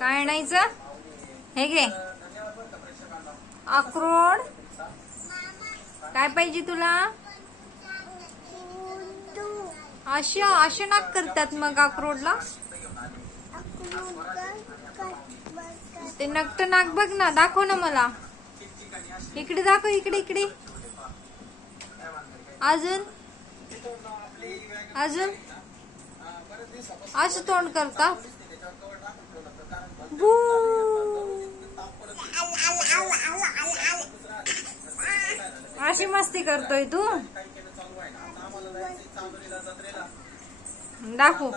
काय आणायचं? हे घे अक्रोड. काय पाहिजे तुला? असे नाक करतात मग अक्रोडला. ते नक्ट नाक बघ ना, दाखव ना मला. इकडे दाखव, इकडे इकडे. अजून अजून असं तोंड करतात. अशी मस्ती करतोय तू. दाखव.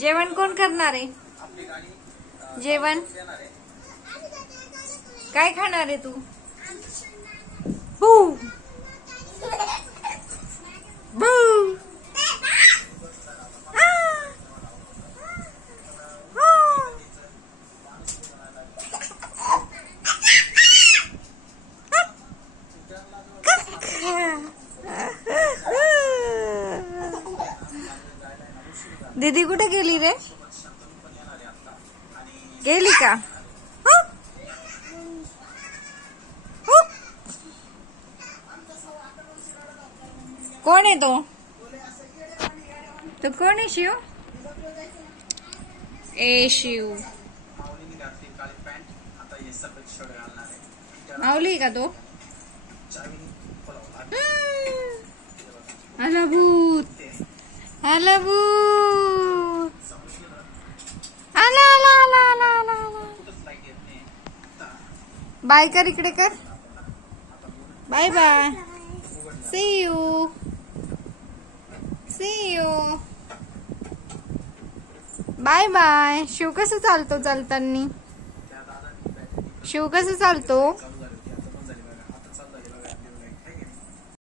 जेवण कोण करणार आहे? जेवण काय खाणार आहे तू? बू बू. दीदी कुठे गेली रे? गेली का? कोण आहे तो? तो कोण आहे शिव? ए शिव. माऊली का तो? आला भूत, आला भूत, आला आला आला आला आला. बाय कर, इकडे कर. Bye bye. See you, see you. Bye bye. Shiv कसं चालतो चालतानी? शिव कसं चालतो?